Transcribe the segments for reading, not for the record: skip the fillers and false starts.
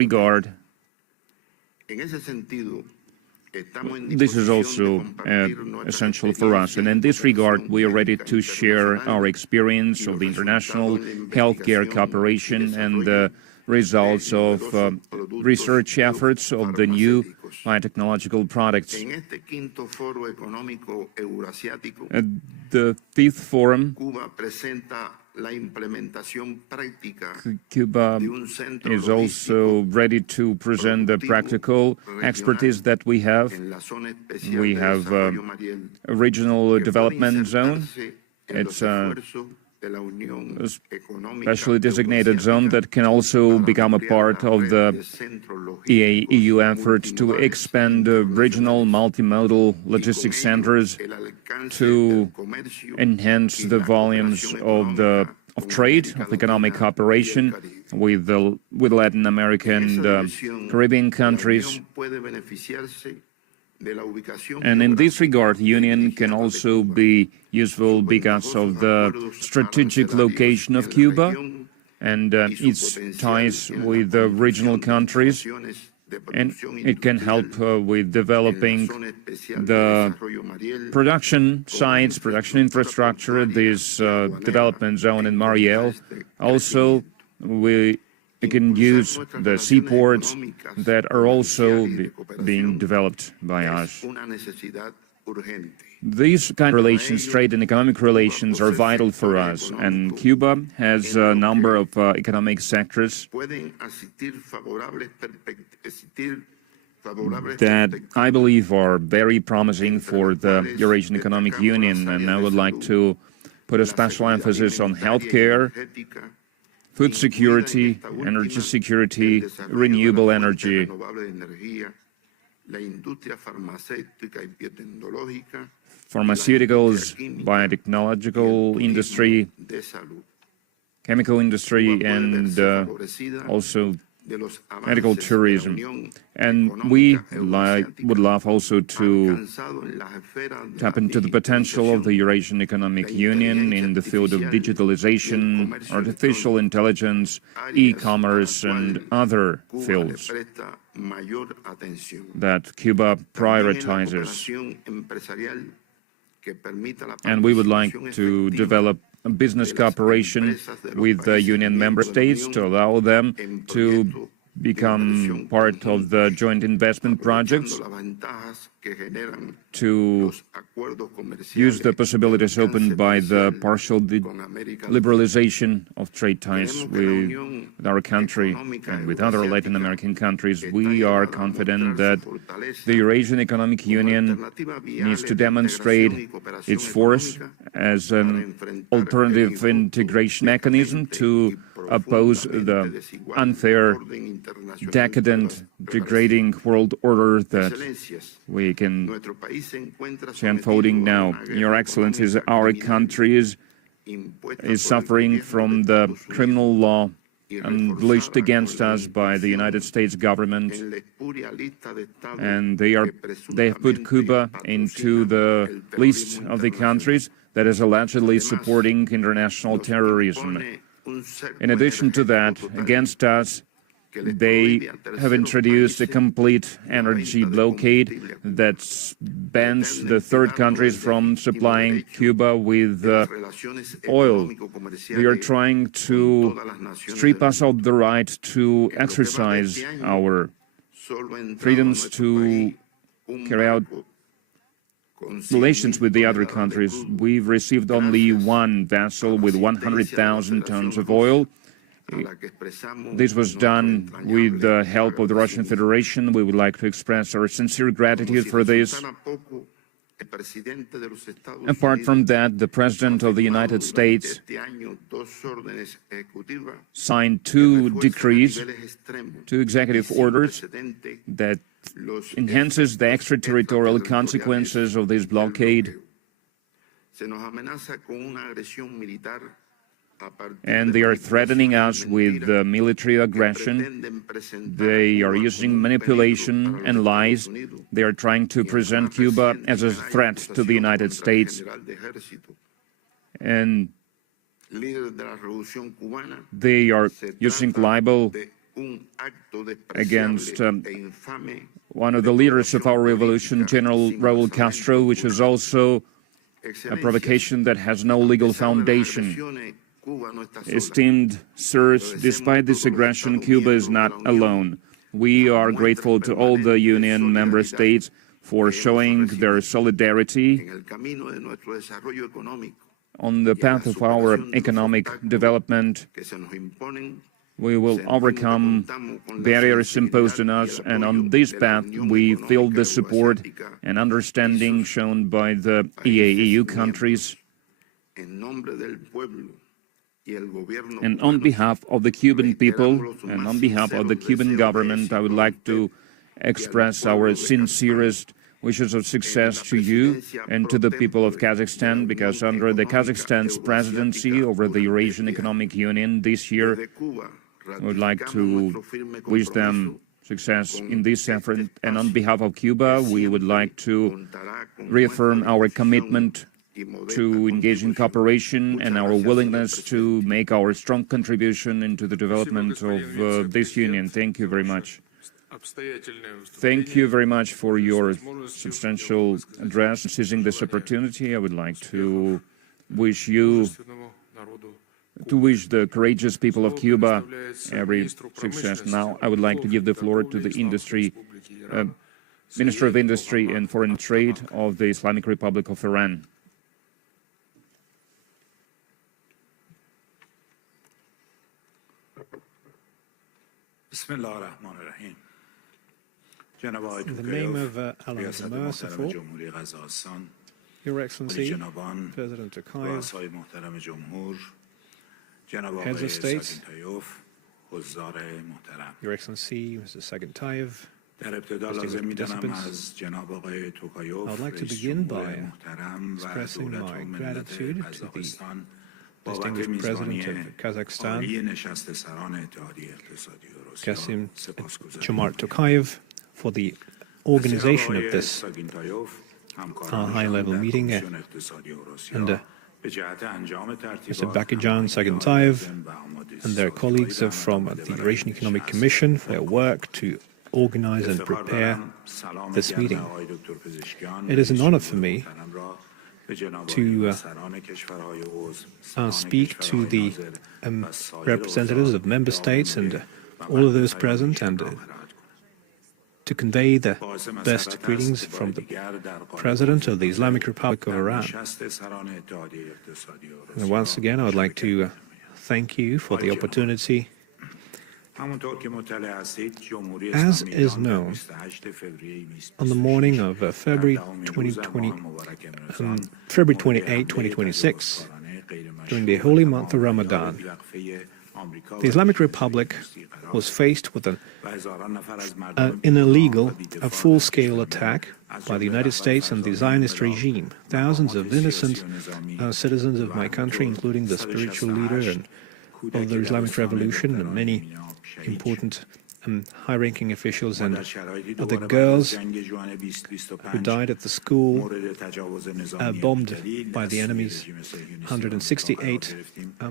regard, this is also essential for us. And in this regard, we are ready to share our experience of the international healthcare cooperation and the results of research efforts of the new biotechnological products. At the fifth forum, Cuba is also ready to present the practical expertise that we have. We have a regional development zone. It's a specially designated zone that can also become a part of the EU effort to expand regional multimodal logistics centers to enhance the volumes of trade, of economic cooperation with Latin America and Caribbean countries. And in this regard, the Union can also be useful because of the strategic location of Cuba and its ties with the regional countries. And it can help with developing the production sites, production infrastructure, this development zone in Mariel. Also, we can use the seaports that are also being developed by us. These kind of relations, trade and economic relations, are vital for us, and Cuba has a number of economic sectors that I believe are very promising for the Eurasian Economic Union, and I would like to put a special emphasis on healthcare, food security, energy security, renewable energy, pharmaceuticals, biotechnological industry, chemical industry, and also medical tourism. And we would love also to tap into the potential of the Eurasian Economic Union in the field of digitalization, artificial intelligence, e-commerce, and other fields that Cuba prioritizes. And we would like to develop a business cooperation with the Union member states to allow them to become part of the joint investment projects, to use the possibilities opened by the partial liberalization of trade ties with our country and with other Latin American countries. We are confident that the Eurasian Economic Union needs to demonstrate its force as an alternative integration mechanism to oppose the unfair, decadent, degrading world order that we can see unfolding now. Your Excellencies, our country is suffering from the criminal law unleashed against us by the United States government, and they have put Cuba into the list of the countries that is allegedly supporting international terrorism. In addition to that, against us, they have introduced a complete energy blockade that bans the third countries from supplying Cuba with oil. They are trying to strip us of the right to exercise our freedoms to carry out relations with the other countries. We've received only one vessel with 100,000 tons of oil. This was done with the help of the Russian Federation. We would like to express our sincere gratitude for this. Apart from that, the President of the United States signed two decrees, two executive orders that enhances the extraterritorial consequences of this blockade. And they are threatening us with military aggression. They are using manipulation and lies. They are trying to present Cuba as a threat to the United States. And they are using libel against one of the leaders of our revolution, General Raúl Castro, which is also a provocation that has no legal foundation. Esteemed sirs, despite this aggression, Cuba is not alone. We are grateful to all the Union member states for showing their solidarity on the path of our economic development. We will overcome barriers imposed on us, and on this path we feel the support and understanding shown by the EAEU countries. And on behalf of the Cuban people and on behalf of the Cuban government, I would like to express our sincerest wishes of success to you and to the people of Kazakhstan, because under the Kazakhstan's presidency over the Eurasian Economic Union this year, I would like to wish them success in this effort. And on behalf of Cuba, we would like to reaffirm our commitment to engage in cooperation and our willingness to make our strong contribution into the development of this union. Thank you very much. Thank you very much for your substantial address. Seizing this opportunity, I would like to wish the courageous people of Cuba every success. Now, I would like to give the floor to the Minister of Industry and Foreign Trade of the Islamic Republic of Iran. In the name of Allah the Merciful, Your Excellency, President Tokayev, Heads of State, Your Excellency, Mr. Sagantayev, distinguished participants, I would like to begin by expressing my gratitude to the distinguished President of Kazakhstan, Kassym-Jomart Tokayev, for the organization of this high-level meeting, and Mr. Bakijan Sagantayev and their colleagues from the Eurasian Economic Commission for their work to organize and prepare this meeting. It is an honor for me to speak to the representatives of member states and all of those present, and to convey the best greetings from the President of the Islamic Republic of Iran. And once again, I would like to thank you for the opportunity. As is known, on the morning of February 28, 2026, during the holy month of Ramadan, the Islamic Republic was faced with an illegal, full-scale attack by the United States and the Zionist regime. Thousands of innocent citizens of my country, including the spiritual leader of the Islamic Revolution and many important high-ranking officials and other girls who died at the school, bombed by the enemies. 168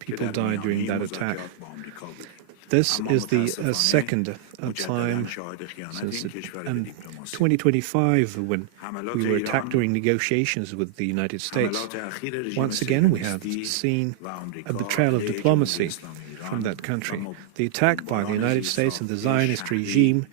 people died during that attack. This is the second time since 2025 when we were attacked during negotiations with the United States. Once again, we have seen a betrayal of diplomacy from that country. The attack by the United States and the Zionist regime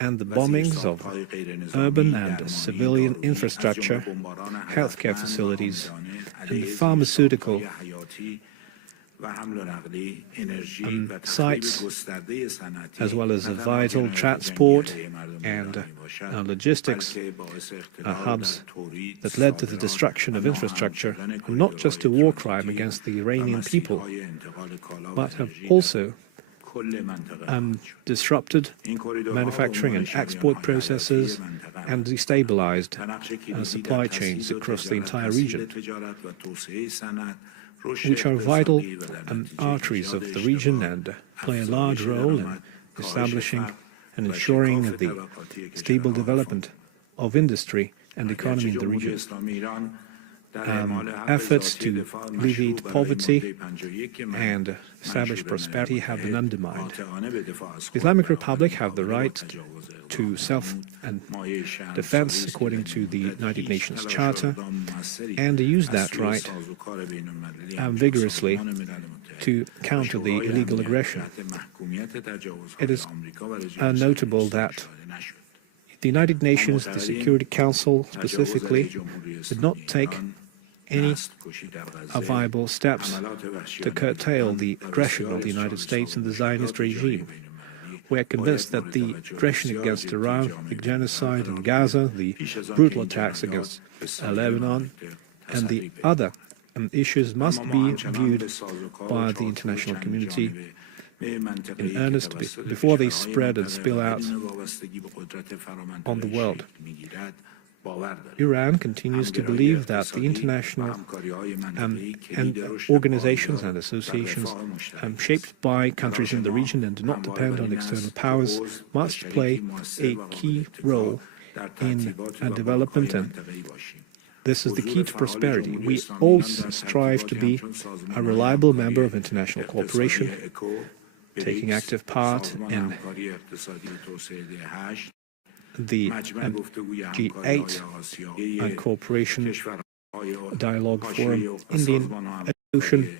and the bombings of urban and civilian infrastructure, healthcare facilities, and pharmaceutical sites, as well as vital transport and logistics hubs that led to the destruction of infrastructure, not just a war crime against the Iranian people, but have also disrupted manufacturing and export processes and destabilized supply chains across the entire region, which are vital arteries of the region and play a large role in establishing and ensuring the stable development of industry and economy in the region. efforts to alleviate poverty and establish prosperity have been undermined. The Islamic Republic have the right to self-defense according to the United Nations Charter, and use that right vigorously to counter the illegal aggression. It is notable that the United Nations, the Security Council specifically, did not take any viable steps to curtail the aggression of the United States and the Zionist regime. We are convinced that the aggression against Iran, the genocide in Gaza, the brutal attacks against Lebanon, and the other issues must be viewed by the international community in earnest before they spread and spill out on the world. Iran continues to believe that the international and organizations and associations shaped by countries in the region and do not depend on external powers must play a key role in development, and this is the key to prosperity. We also strive to be a reliable member of international cooperation, taking active part in the G8 Cooperation Dialogue Forum, Indian Ocean,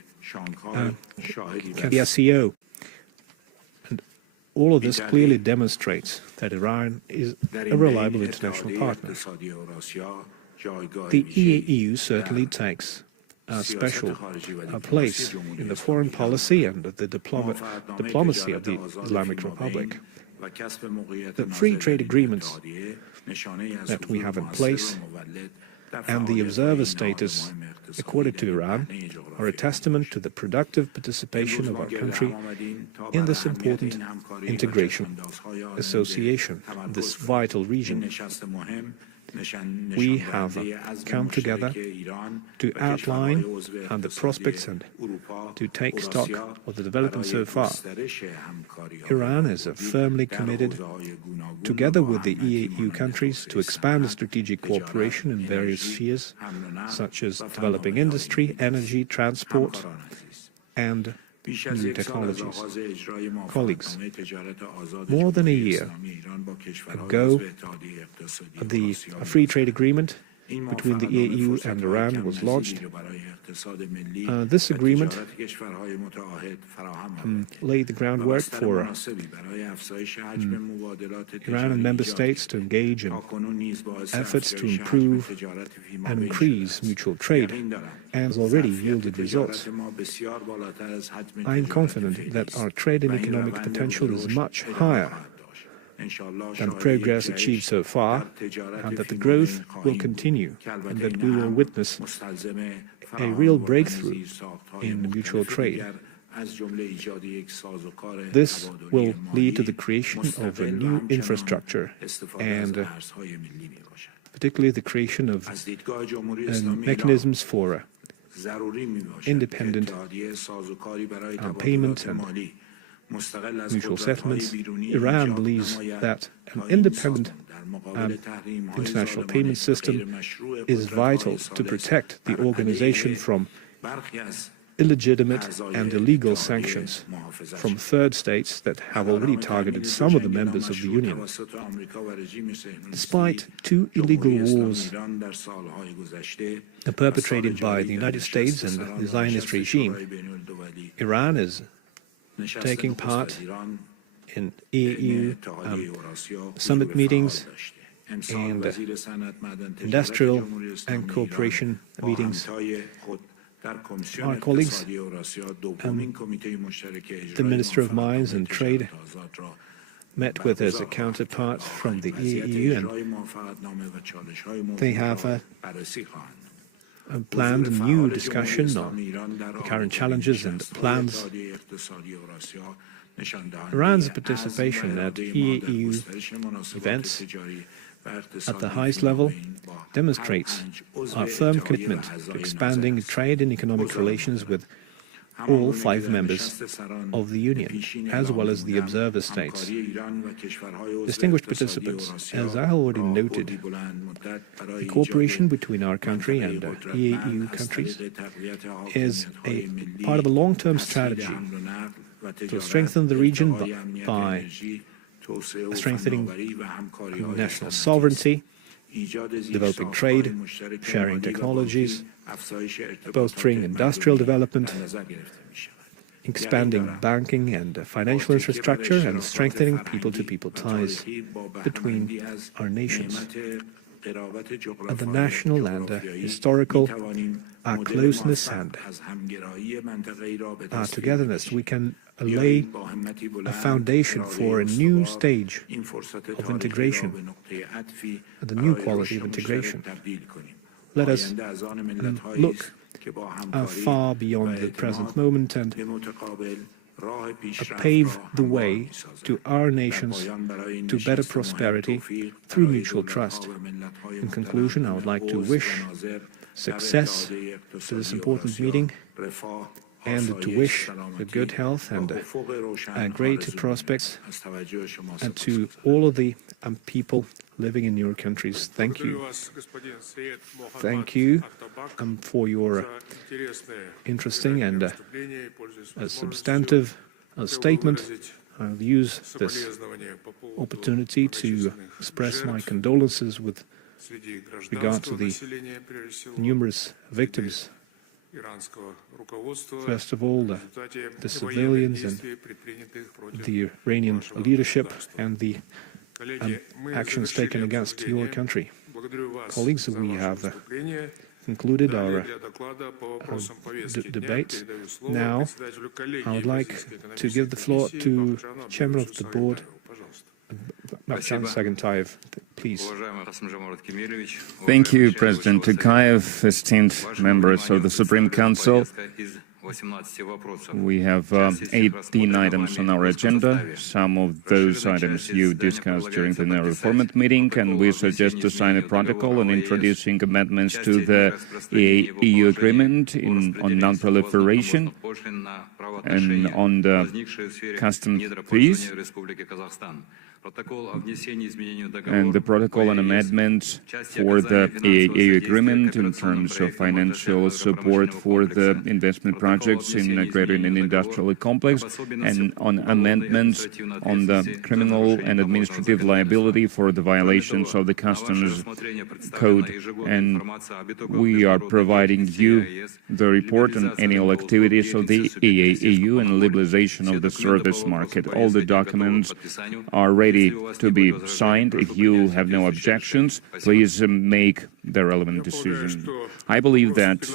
the SEO. And all of this clearly demonstrates that Iran is a reliable international partner. The EAU certainly takes a special place in the foreign policy and the diplomacy of the Islamic Republic. The free trade agreements that we have in place and the observer status accorded to Iran are a testament to the productive participation of our country in this important integration association, this vital region. We have come together to outline the prospects and to take stock of the development so far. Iran is firmly committed, together with the EAU countries, to expand the strategic cooperation in various spheres, such as developing industry, energy, transport, and new technologies. Colleagues, more than a year ago, the free trade agreement between the EAU and Iran was launched. This agreement laid the groundwork for Iran and member states to engage in efforts to improve and increase mutual trade, and has already yielded results. I am confident that our trade and economic potential is much higher than progress achieved so far, and that the growth will continue, and that we will witness a real breakthrough in mutual trade. This will lead to the creation of a new infrastructure and particularly the creation of mechanisms for independent payment and mutual settlements. Iran believes that an independent international payment system is vital to protect the organization from illegitimate and illegal sanctions from third states that have already targeted some of the members of the Union. Despite two illegal wars perpetrated by the United States and the Zionist regime, Iran is taking part in EU summit meetings and industrial and cooperation meetings. Our colleagues, the Minister of Mines and Trade, met with his counterpart from the EU, and they have planned a new discussion on the current challenges and plans. Iran's participation at EU events at the highest level demonstrates our firm commitment to expanding trade and economic relations with all 5 members of the Union, as well as the observer states. Distinguished participants, as I already noted, the cooperation between our country and EAU countries is a part of a long-term strategy to strengthen the region by strengthening national sovereignty, developing trade, sharing technologies, bolstering industrial development, expanding banking and financial infrastructure, and strengthening people-to-people ties between our nations. At the national and historical, our closeness and our togetherness, we can lay a foundation for a new stage of integration, and a new quality of integration. Let us look far beyond the present moment and pave the way to our nations to better prosperity through mutual trust. In conclusion, I would like to wish success to this important meeting and to wish good health and great prospects and to all of the people living in your countries. Thank you. Thank you for your interesting and substantive statement. I'll use this opportunity to express my condolences with regard to the numerous victims. First of all, the civilians and the Iranian leadership and the actions taken against your country. Colleagues, we have concluded our debate. Now, I would like to give the floor to Chairman of the Board, Bakhtiar Sagantayev, please. Thank you, President Tokayev, esteemed members of the Supreme Council. We have 18 items on our agenda. Some of those items you discussed during the narrow format meeting, and we suggest to sign a protocol on introducing amendments to the EU agreement on non-proliferation and on the customs fees, and the protocol on amendments for the EU agreement in terms of financial support for the investment projects in the agrarian and industrial complex, and on amendments on the criminal and administrative liability for the violations of the customs code. And we are providing you the report on annual activities of the EAU and liberalization of the service market. All the documents are ready to be signed. If you have no objections, please make the relevant decision. I believe that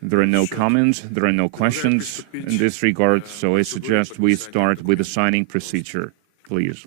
there are no comments, there are no questions in this regard, so I suggest we start with the signing procedure, please.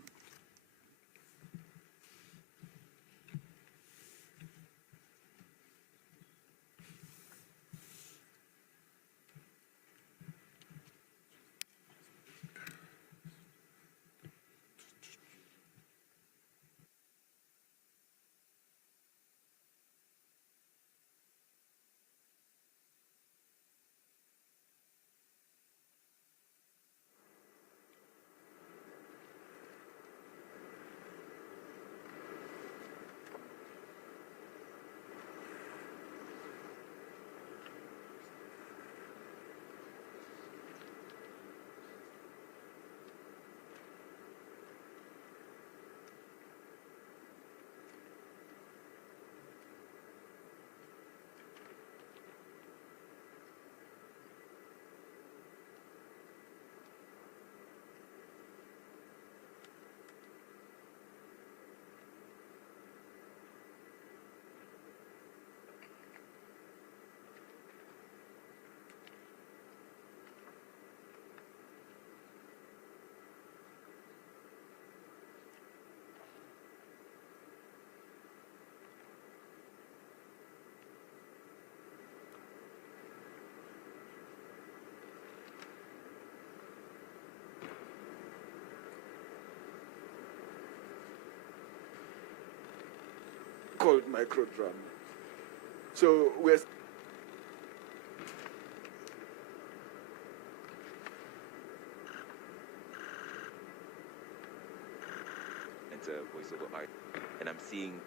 Called microdrum. So we're voiceover art, and I'm seeing